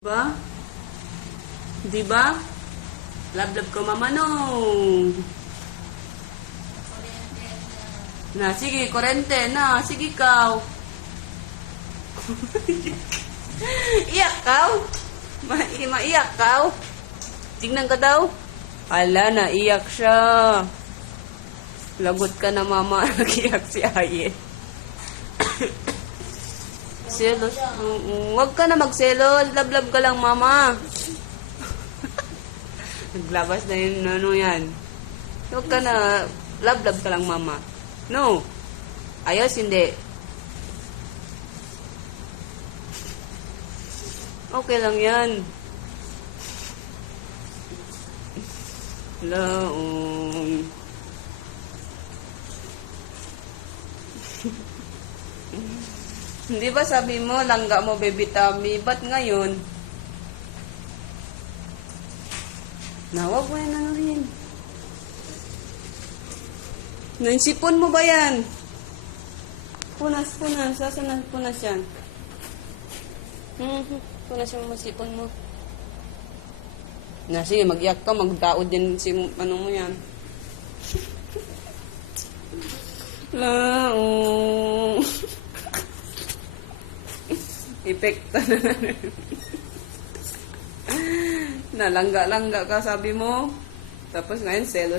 Ba? Di ba? Love ko mama no. Na, sige, kurente na. Sige, kaw. Iyak kaw? Maiyak kaw? Tingnan ka daw. Ala, naiyak siya. Lagot ka na mama. Nagiyak si Aye. Selos. Huwag ka na magselos. Love ka lang, mama. Naglabas na yun, ano yan. Huwag ka na. Love ka lang, mama. No. Ayos, hindi. Okay lang yan. Laong. Hindi ba sabi mo, langga mo, baby tummy? Ba't ngayon? Nawag mo yan, ano rin. Nansipon mo ba yan? Punas. Saan na punas yan? Punas yung masipon mo. Na, sige, mag-iyak ka, magdaod din si, ano mo yan. Laong. Epekto na. Nalangga-langga ka, sabi mo. Tapos ngayon, selos